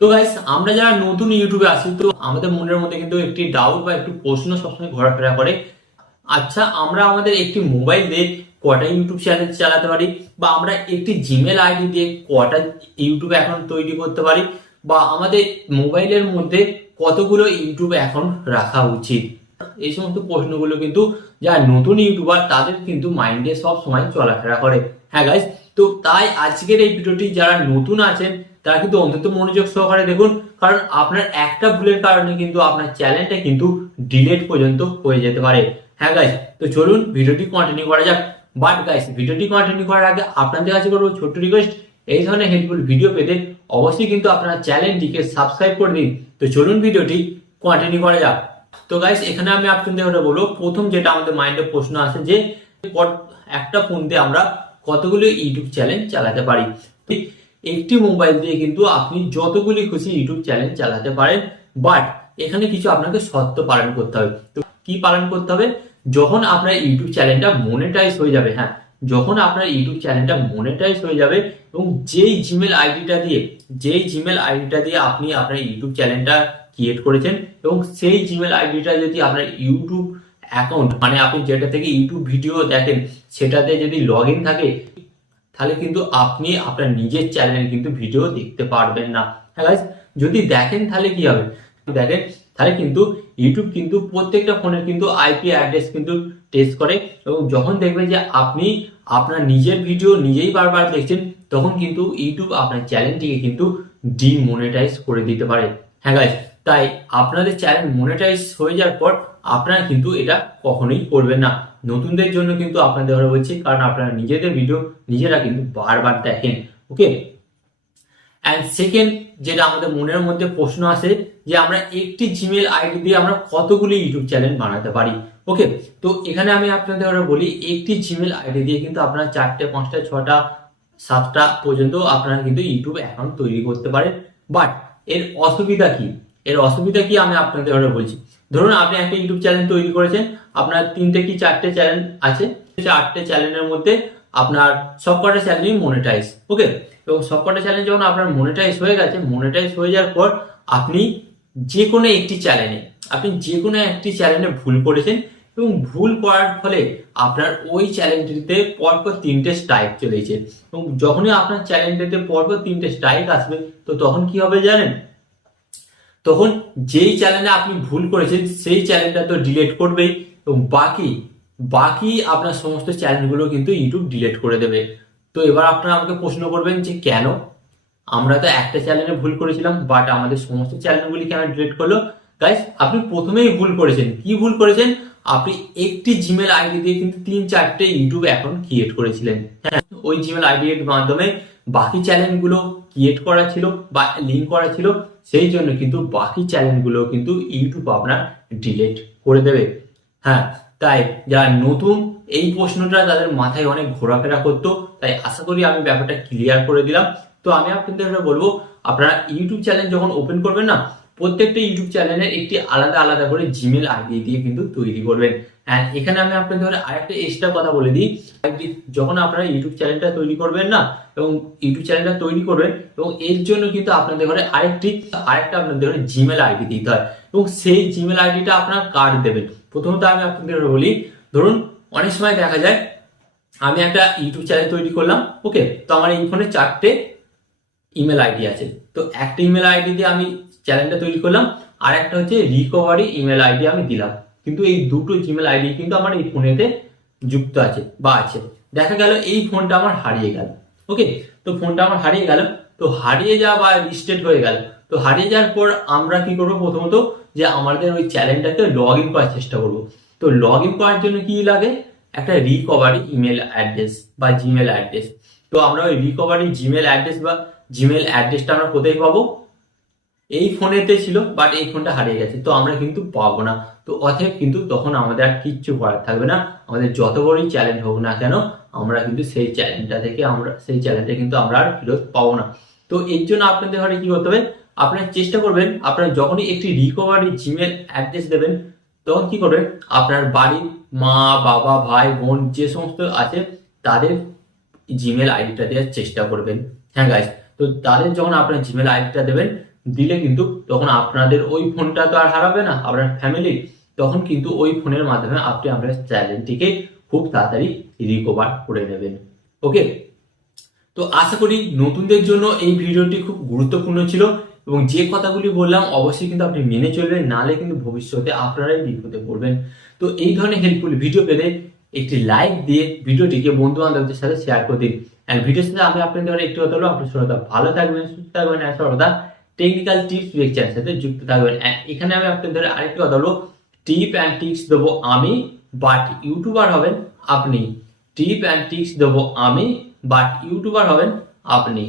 তো গাইস আমরা যারা নতুন ইউটিউবে আছি, তো আমাদের মনের মধ্যে কিন্তু একটি ডাউট বা একটি প্রশ্ন সবসময় ঘোরাফেরা করে। আচ্ছা আমরা আমাদের একটি মোবাইল দিয়ে কটা ইউটিউব চ্যানেল চালাতে পারি? বা আমরা একটি জিমেল আইডি দিয়ে কটা ইউটিউব অ্যাকাউন্ট তৈরি করতে পারি? বা আমাদের মোবাইলের মধ্যে কতগুলো ইউটিউব অ্যাকাউন্ট রাখা উচিত? এই সমস্ত প্রশ্নগুলো কিন্তু যারা নতুন ইউটিউবার, তাদের কিন্তু মাইন্ডে সব সময় চলাফেরা করে। হ্যাঁ গাইস তো তাই আজকের এই ভিডিওটি, যারা নতুন আছেন তারা কিন্তু অন্তত মনোযোগ সহকারে দেখুন, কারণ আপনার একটা ভুলের কারণে কিন্তু আপনার চ্যানেলটা কিন্তু ডিলেট পর্যন্ত হয়ে যেতে পারে। হ্যাঁ গাইস তো চলুন ভিডিওটি কন্টিনিউ করা যাক। বাট গাইস ভিডিওটি কন্টিনিউ করার আগে আপনাদের কাছে করব ছোট্ট রিকোয়েস্ট এই ধরনের হেল্পফুল ভিডিও পেতে অবশ্যই কিন্তু আপনার চ্যানেলটিকে সাবস্ক্রাইব করে দিন। তো চলুন ভিডিওটি কন্টিনিউ করা যাক। তো গাইস এখানে আমি আপনাদের ওটা বলব, প্রথম যেটা আমাদের মাইন্ডে প্রশ্ন আছে যে, একটা ফোন দিয়ে আমরা কতগুলো ইউটিউব চ্যানেল চালাতে পারি? একটি মোবাইল দিয়ে কিন্তু আপনি যতগুলি খুশি ইউটিউব চ্যানেল চালাতে পারেন বাট এখানে কিছু আপনাকে শর্ত পালন করতে হবে। তো কি পালন করতে হবে? যখন আপনার ইউটিউব চ্যানেলটা মনিটাইজ হয়ে যাবে হ্যাঁ যখন আপনার ইউটিউব চ্যানেলটা মনিটাইজ হয়ে যাবে এবং যেই জিমেল আইডিটা দিয়ে, যেই জিমেল আইডিটা দিয়ে আপনি আপনার ইউটিউব চ্যানেলটা ক্রিয়েট করেছেন এবং সেই জিমেল আইডিটা যদি আপনার ইউটিউব অ্যাকাউন্ট মানে আপনি যেটা থেকে ইউটিউব ভিডিও দেখেন, সেটাতে যদি লগ থাকে তাহলে কিন্তু আপনি আপনার নিজের চ্যানেলে কিন্তু ভিডিও দেখতে পারবেন না। হ্যাঁ যদি দেখেন তাহলে কি হবে? দেখেন, তাহলে কিন্তু ইউটিউব কিন্তু প্রত্যেকটা ফোনের কিন্তু আইপি অ্যাড্রেস কিন্তু টেস্ট করে এবং যখন দেখবে যে আপনি আপনার নিজের ভিডিও নিজেই বারবার দেখছেন, তখন কিন্তু ইউটিউব আপনার চ্যানেলটিকে কিন্তু ডিমনিটাইজ করে দিতে পারে। হ্যাঁ গাইজ তাই আপনাদের চ্যানেল মনিটাইজ হয়ে যাওয়ার পর আপনারা কিন্তু এটা কখনোই করবেন না। নতুনদের জন্য কিন্তু আপনাদের ঘরে বলছি কারণ আপনারা নিজেদের ভিডিও নিজেরা কিন্তু বারবার দেখেন ওকে অ্যান্ড সেকেন্ড যেটা আমাদের মনের মধ্যে প্রশ্ন আসে, যে আমরা একটি জিমেল আইডি দিয়ে আমরা কতগুলি ইউটিউব চ্যানেল বানাতে পারি ওকে তো এখানে আমি আপনাদের ওরা বলি, একটি জিমেল আইডি দিয়ে কিন্তু আপনারা চারটে, পাঁচটা, ছটা, সাতটা পর্যন্ত আপনারা কিন্তু ইউটিউব অ্যাকাউন্ট তৈরি করতে পারেন। বাট এর অসুবিধা কি? এর অসুবিধা কি আমি আপনাদের ওরা বলছি? ধরুন আপনি একটা ইউটিউব চ্যানেল তৈরি করেছেন, আপনার তিনটে কি চারটে চ্যানেল আছে? চারটে চ্যানেলের মধ্যে আপনার সবকটা চ্যানেলই মনিটাইজ ওকে এবং সবকটা চ্যানেল যখন আপনার মনিটাইজ হয়ে গেছে মনিটাইজ হয়ে যাওয়ার পর আপনি যে কোনো একটি চ্যানেলে, আপনি যে কোনো একটি চ্যানেলে ভুল করেছেন এবং ভুল করার ফলে আপনার ওই চ্যানেলটিতে পরপর তিনটে স্ট্রাইক চলেছে। এবং যখনই আপনার চ্যানেলটিতে পরপর তিনটে স্ট্রাইক আসবে, তো তখন কি হবে জানেন? তখন যেই চ্যানেলে আপনি ভুল করেছেন, সেই চ্যানেলটা তো ডিলেট করবেই এবং বাকি বাকি আপনার সমস্ত চ্যানেলগুলো কিন্তু ইউটিউব ডিলেট করে দেবে। তো এবার আপনারা আমাকে প্রশ্ন করবেন যে কেন? আমরা তো একটা চ্যানেলে ভুল করেছিলাম বাট আমাদের সমস্ত চ্যানেলগুলি কেন ডিলেট করল? গাইস আপনি প্রথমেই ভুল করেছেন। কি ভুল করেছেন? আপনি একটি জিমেল আইডি দিয়ে কিন্তু তিন চারটে ইউটিউব অ্যাকাউন্ট ক্রিয়েট করেছিলেন। হ্যাঁ ওই জিমেল আইডির মাধ্যমে বাকি চ্যানেলগুলো ক্রিয়েট করা ছিল বা লিঙ্ক করা ছিল, সেই জন্য কিন্তু বাকি চ্যানেলগুলো কিন্তু ইউটিউব আপনার ডিলেট করে দেবে। হ্যাঁ তাই যারা নতুন, এই প্রশ্নটা তাদের মাথায় অনেক ঘোরাফেরা করতো, তাই আশা করি আমি ব্যাপারটা ক্লিয়ার করে দিলাম। তো আমি আপনাদের বলব, আপনারা ইউটিউব চ্যানেল যখন ওপেন করবেন না প্রত্যেকটা ইউটিউব চ্যানেলের একটি আলাদা আলাদা করে জিমেল আইডি দিয়ে কিন্তু তৈরি করবেন। অ্যান্ড এখানে আমি আপনাদের ধরে আরেকটা এক্সট্রা কথা বলে দিই। যখন আপনারা ইউটিউব চ্যানেলটা তৈরি করবেন না, এবং ইউটিউব চ্যানেলটা তৈরি করবেন, এবং এর জন্য কিন্তু আপনাদের ঘরে আরেকটি, আরেকটা আপনাদের ঘরে জিমেল আইডি দিতে হয়। এবং সেই জিমেল আইডিটা আপনার কার্ড দেবেন। প্রথমত আমি আপনাদের বলি, ধরুন অনেক সময় দেখা যায়, আমি একটা ইউটিউব চ্যানেল তৈরি করলাম ওকে তো আমার এই ফোনে চারটে ইমেল আইডি আছে। তো একটা ইমেল আইডি দিয়ে আমি চ্যানেলটা তৈরি করলাম। আর একটা হচ্ছে রিকভারি ইমেল আইডি আমি দিলাম। কিন্তু এই দুটো জিমেল আইডি কিন্তু আমার এই ফোনেতে যুক্ত আছে বা আছে। দেখা গেল এই ফোনটা আমার হারিয়ে গেল। ওকে তো ফোনটা আমার হারিয়ে গেল। তো হারিয়ে যাওয়া বা রিস্টেট হয়ে গেল। তো হারিয়ে যাওয়ার পর আমরা কি করব প্রথমত? যে আমাদের ওই চ্যানেলটাকে লগ ইন করার চেষ্টা করব। তো লগ ইন করার জন্য কি লাগে? একটা রিকভারি ইমেল অ্যাড্রেস বা জিমেল অ্যাড্রেস তো আমরা ওই রিকভারি জিমেল অ্যাড্রেস বা জিমেল অ্যাড্রেসটা আমরা কোথায় পাবো? এই ফোনেতে ছিল বাট এই ফোনটা হারিয়ে গেছে, তো আমরা কিন্তু পাবো না। তো অতএব কিন্তু তখন আমাদের আর কিচ্ছু করার থাকবে না। আমাদের যত বড়ই চ্যালেঞ্জ হোক না কেন, আমরা কিন্তু সেই চ্যালেঞ্জটা থেকে আমরা, সেই চ্যালেঞ্জটা কিন্তু আমরা আর ফেরত পাবো না। তো এর জন্য আপনাদের ঘরে কি করতে হবে? আপনারা চেষ্টা করবেন, আপনারা যখনই একটি রিকভারি জিমেল অ্যাড্রেস দেবেন, তখন কি করবেন? আপনার বাড়ির মা, বাবা, ভাই, বোন, যে সমস্ত আছে, তাদের জিমেল আইডিটা দেওয়ার চেষ্টা করবেন। হ্যাঁ গাইস তো তাদের যখন আপনার জিমেল আইডিটা দেবেন দিলে কিন্তু তখন আপনাদের ওই ফোনটা তো আর হারাবে না, আপনার ফ্যামিলি তখন কিন্তু ওই ফোনের মাধ্যমে আপনি আপনার চ্যানেলটিকে খুব তাড়াতাড়ি রিকভার করে নেবেন। ওকে তো আশা করি নতুনদের জন্য এই ভিডিওটি খুব গুরুত্বপূর্ণ ছিল এবং যে কথাগুলি বললাম অবশ্যই কিন্তু আপনি মেনে চলবেন, নালে কিন্তু ভবিষ্যতে আপনারাই বিপদে পড়বেন। তো এই ধরনের হেল্পফুল ভিডিও পেলে একটি লাইক দিয়ে ভিডিওটিকে বন্ধু বান্ধবদের সাথে শেয়ার করে দিন। ভিডিওর সাথে আমি আপনাদের একটি কথা হলো আপনি সর্বদা ভালো থাকবেন, সুস্থ থাকবেন সর্বদা টেকনিক্যাল টিপস লেকচারের সাথে যুক্ত থাকবেন। এখানে আমি আপনাদের আরেকটি কথা হলো টিপ অ্যান্ড টিপস দেবো আমি বাট ইউটিউবার হবেন আপনি। টিপ অ্যান্ড টিপস দেবো আমি বাট ইউটিউবার হবেন আপনি।